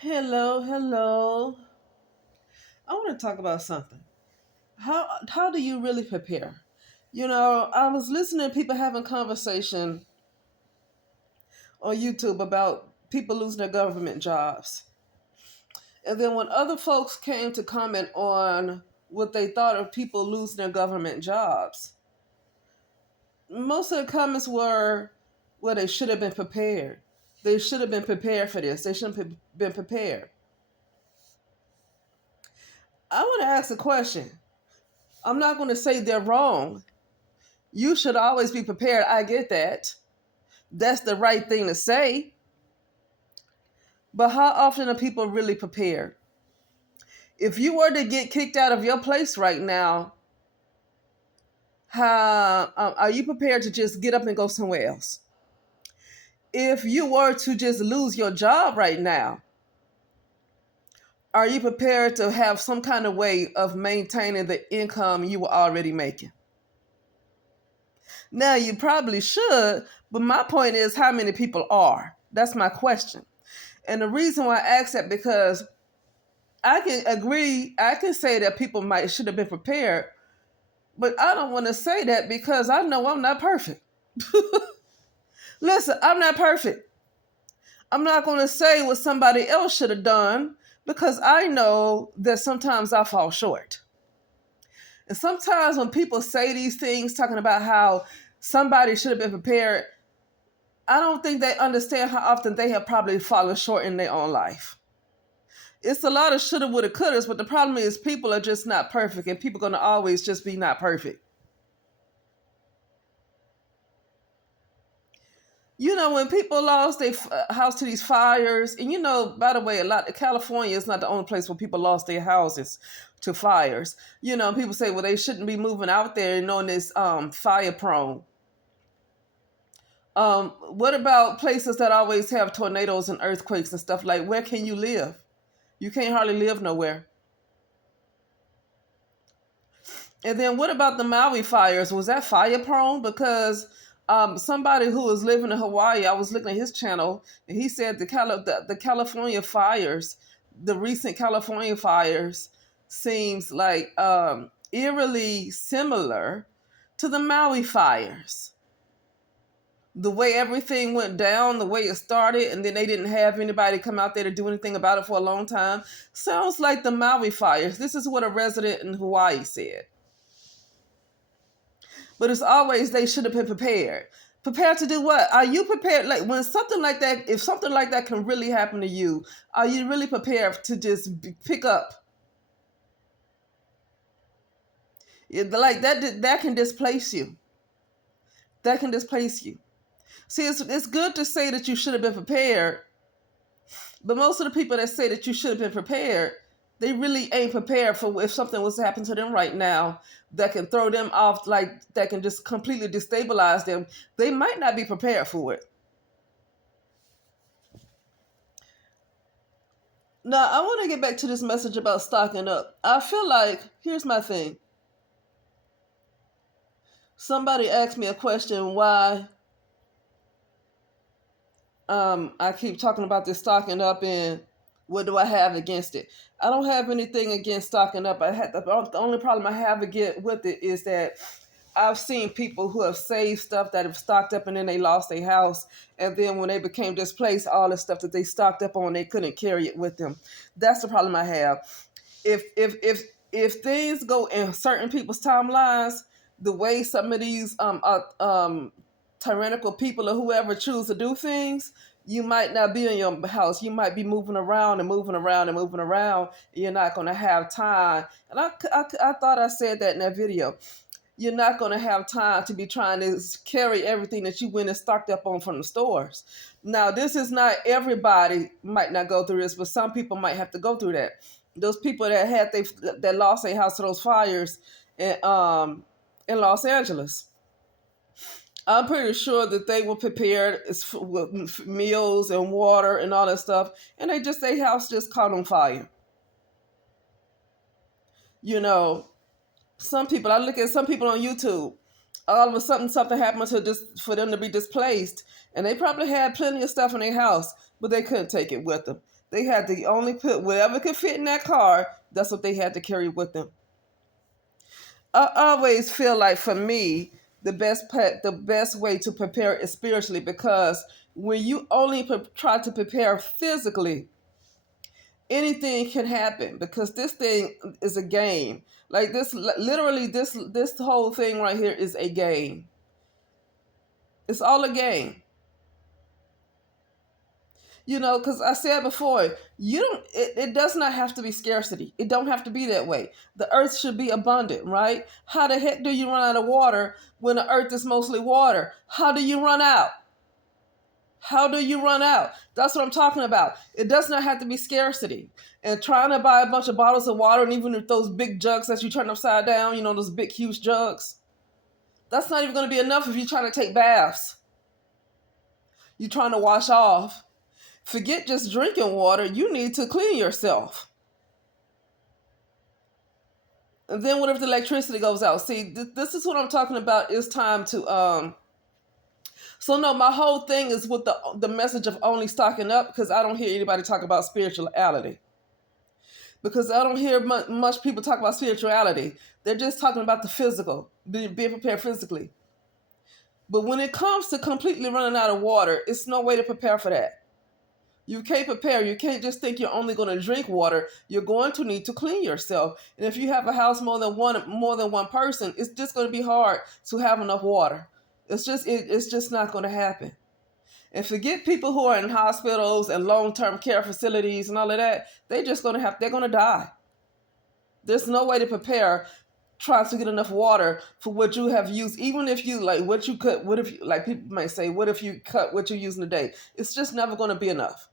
Hello, hello. I want to talk about something. How do you really prepare? I was listening to people having conversation on YouTube about people losing their government jobs. And then when other folks came to comment on what they thought of people losing their government jobs, most of the comments were, well, they should have been prepared. They should have been prepared for this. They shouldn't have been prepared. I want to ask a question. I'm not going to say they're wrong. You should always be prepared. I get that. That's the right thing to say. But how often are people really prepared? If you were to get kicked out of your place right now, how are you prepared to just get up and go somewhere else? If you were to just lose your job right now, are you prepared to have some kind of way of maintaining the income you were already making? Now, you probably should, but my point is how many people are? That's my question. And the reason why I ask that because I can agree, I can say that people might should have been prepared, but I don't want to say that because I know I'm not perfect. Listen, I'm not perfect. I'm not going to say what somebody else should have done because I know that sometimes I fall short. And sometimes when people say these things, talking about how somebody should have been prepared, I don't think they understand how often they have probably fallen short in their own life. It's a lot of shoulda, woulda, couldas, but the problem is people are just not perfect, and people are gonna always just be not perfect. When people lost their house to these fires, and by the way, a lot of California is not the only place where people lost their houses to fires. People say, well, they shouldn't be moving out there knowing it's fire prone. What about places that always have tornadoes and earthquakes and stuff? Like, where can you live? You can't hardly live nowhere. And then what about the Maui fires? Was that fire prone? Because somebody who was living in Hawaii, I was looking at his channel, and he said the California fires, the recent California fires, seems like eerily similar to the Maui fires. The way everything went down, the way it started, and then they didn't have anybody come out there to do anything about it for a long time. Sounds like the Maui fires. This is what a resident in Hawaii said. But it's always they should have been prepared. Prepared to do what? Are you prepared? Like when something like that, if something like that can really happen to you, are you really prepared to just pick up? Like that can displace you. That can displace you. See, it's good to say that you should have been prepared, but most of the people that say that you should have been prepared, they really ain't prepared for if something was to happen to them right now that can throw them off, like that can just completely destabilize them. They might not be prepared for it. Now, I want to get back to this message about stocking up. I feel like, here's my thing. Somebody asked me a question why I keep talking about this stocking up and what do I have against it? I don't have anything against stocking up. The only problem I have with it is that I've seen people who have saved stuff that have stocked up and then they lost their house, and then when they became displaced, all the stuff that they stocked up on, they couldn't carry it with them. That's the problem I have. If things go in certain people's timelines, the way some of these tyrannical people or whoever choose to do things, you might not be in your house. You might be moving around and moving around and moving around. You're not going to have time. And I thought I said that in that video. You're not going to have time to be trying to carry everything that you went and stocked up on from the stores. Now, this is not everybody might not go through this, but some people might have to go through that. Those people that lost their house to those fires in Los Angeles. I'm pretty sure that they were prepared with meals and water and all that stuff, and their house just caught on fire. You know, I look at some people on YouTube. All of a sudden, something happened for them to be displaced, and they probably had plenty of stuff in their house, but they couldn't take it with them. They had to only put whatever could fit in that car. That's what they had to carry with them. I always feel like for me, the best way to prepare is spiritually, because when you only try to prepare physically, anything can happen, because this thing is a game. Like this, literally, this whole thing right here is a game. It's all a game. You know, because I said before, you don't. It does not have to be scarcity. It don't have to be that way. The earth should be abundant, right? How the heck do you run out of water when the earth is mostly water? How do you run out? How do you run out? That's what I'm talking about. It does not have to be scarcity. And trying to buy a bunch of bottles of water, and even if those big jugs that you turn upside down, you know, those big, huge jugs, that's not even going to be enough if you're trying to take baths. You're trying to wash off. Forget just drinking water. You need to clean yourself. And then what if the electricity goes out? See, this is what I'm talking about. It's time to So no, my whole thing is with the message of only stocking up, because I don't hear anybody talk about spirituality. Because I don't hear much people talk about spirituality. They're just talking about the physical, being prepared physically. But when it comes to completely running out of water, it's no way to prepare for that. You can't prepare. You can't just think you're only going to drink water. You're going to need to clean yourself. And if you have a house more than one person, it's just going to be hard to have enough water. It's just not going to happen. And forget people who are in hospitals and long-term care facilities and all of that. They're going to die. There's no way to prepare trying to get enough water for what you have used. Even if you what if like people might say, what if you cut what you use in a day? It's just never going to be enough.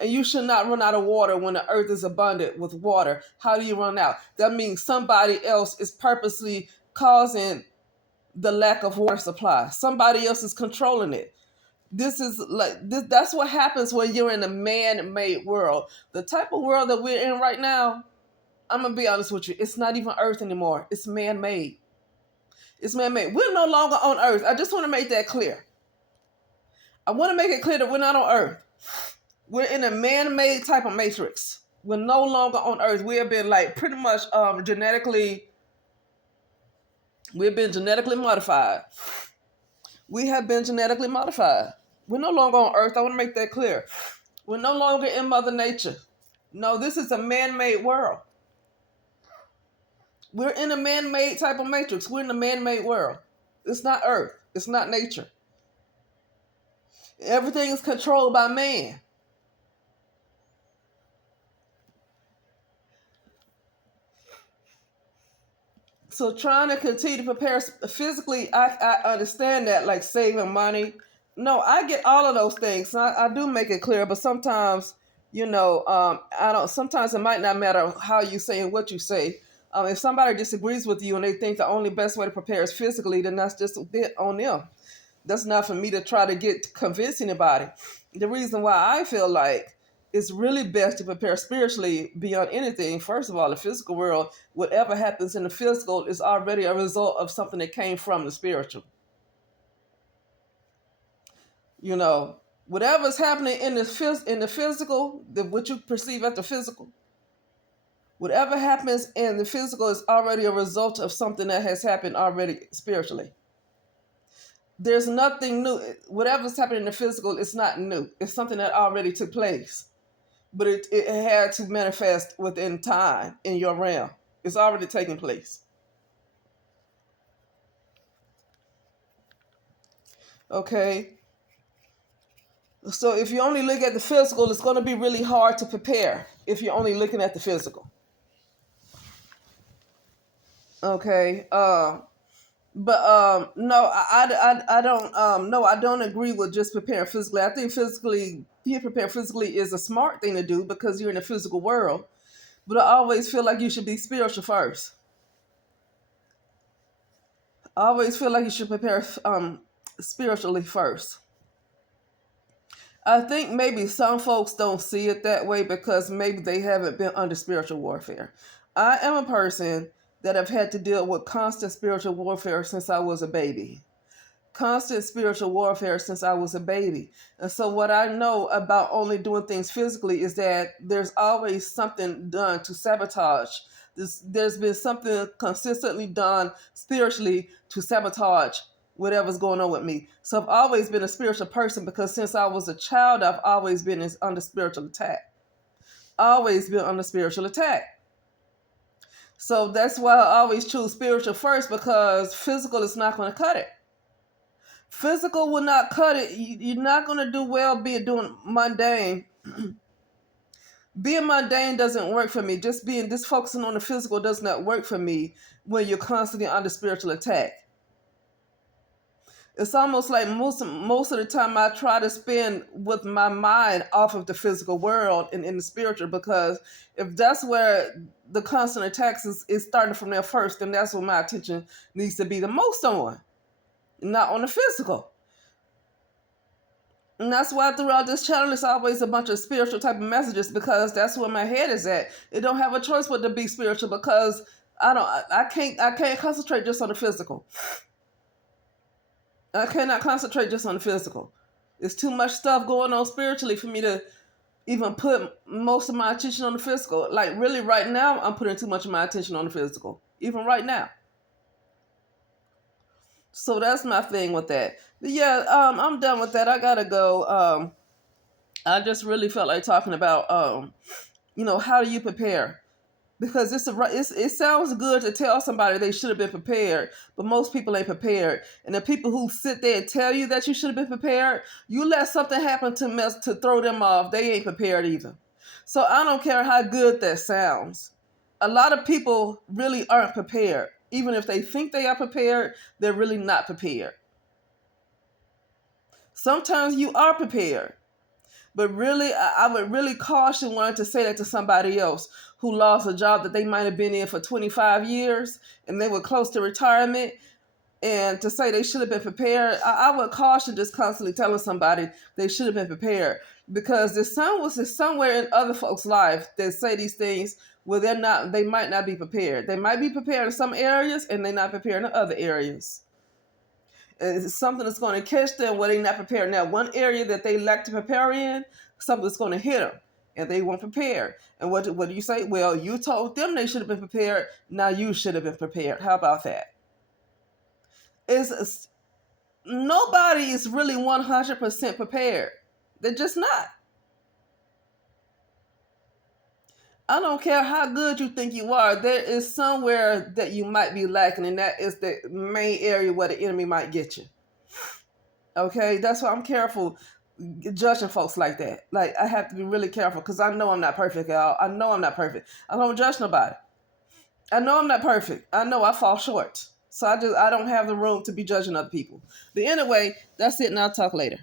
And you should not run out of water when the earth is abundant with water. How do you run out? That means somebody else is purposely causing the lack of water supply. Somebody else is controlling it. That's what happens when you're in a man-made world. The type of world that we're in right now, I'm going to be honest with you, it's not even earth anymore. It's man-made. It's man-made. We're no longer on earth. I just want to make that clear. I want to make it clear that we're not on earth. We're in a man-made type of matrix. We're no longer on earth. We have been pretty much we've been genetically modified. We have been genetically modified. We're no longer on earth. I want to make that clear. We're no longer in Mother Nature. No, this is a man-made world. We're in a man-made type of matrix. We're in a man-made world. It's not earth. It's not nature. Everything is controlled by man. So trying to continue to prepare physically, I understand that, like saving money. No, I get all of those things. I do make it clear, but sometimes, I don't. Sometimes it might not matter how you say and what you say. If somebody disagrees with you and they think the only best way to prepare is physically, then that's just a bit on them. That's not for me to try to convince anybody. The reason why I feel like it's really best to prepare spiritually beyond anything. First of all, the physical world, whatever happens in the physical is already a result of something that came from the spiritual. Whatever's happening in the physical, what you perceive as the physical, whatever happens in the physical is already a result of something that has happened already spiritually. There's nothing new. Whatever's happening in the physical is not new. It's something that already took place. But it had to manifest within time in your realm. It's already taking place. Okay? So if you only look at the physical, it's going to be really hard to prepare if you're only looking at the physical. Okay? But no, I don't no, I don't agree with just preparing physically. I think being prepared physically is a smart thing to do because you're in the physical world. But I always feel like you should be spiritual first. I always feel like you should prepare spiritually first. I think maybe some folks don't see it that way because maybe they haven't been under spiritual warfare. I am a person that have had to deal with constant spiritual warfare since I was a baby. constant spiritual warfare since I was a baby. And so what I know about only doing things physically is that there's always something done to sabotage. There's been something consistently done spiritually to sabotage whatever's going on with me. So I've always been a spiritual person because since I was a child, I've always been under spiritual attack. Always been under spiritual attack. So that's why I always choose spiritual first, because physical is not going to cut it. Physical will not cut it. You're not going to do well doing mundane. Being mundane doesn't work for me. Just focusing on the physical does not work for me when you're constantly under spiritual attack. It's almost like most of the time I try to spend with my mind off of the physical world and in the spiritual, because if that's where the constant attacks is starting from there first, then that's where my attention needs to be the most on, not on the physical. And that's why throughout this channel, it's always a bunch of spiritual type of messages, because that's where my head is at. It don't have a choice but to be spiritual, because I can't concentrate just on the physical. I cannot concentrate just on the physical. There's too much stuff going on spiritually for me to even put most of my attention on the physical. Like really right now, I'm putting too much of my attention on the physical. Even right now. So that's my thing with that. But yeah, I'm done with that. I gotta go. I just really felt like talking about, how do you prepare? Because it sounds good to tell somebody they should have been prepared, but most people ain't prepared. And the people who sit there and tell you that you should have been prepared, you let something happen to throw them off, they ain't prepared either. So I don't care how good that sounds. A lot of people really aren't prepared. Even if they think they are prepared, they're really not prepared. Sometimes you are prepared. But really, I would really caution wanting to say that to somebody else who lost a job that they might have been in for 25 years and they were close to retirement, and to say they should have been prepared. I would caution just constantly telling somebody they should have been prepared, because there's somewhere in other folks' life that say these things where they might not be prepared. They might be prepared in some areas and they're not prepared in other areas. It's something that's going to catch them where they're not prepared. Now, one area that they lack to prepare in, something that's going to hit them, and they weren't prepared. And what do you say? Well, you told them they should have been prepared. Now you should have been prepared. How about that? Nobody is really 100% prepared. They're just not. I don't care how good you think you are. There is somewhere that you might be lacking, and that is the main area where the enemy might get you. Okay, that's why I'm careful judging folks like that. Like, I have to be really careful, because I know I'm not perfect, y'all. I know I'm not perfect. I don't judge nobody. I know I'm not perfect. I know I fall short. So I don't have the room to be judging other people. But anyway, that's it, and I'll talk later.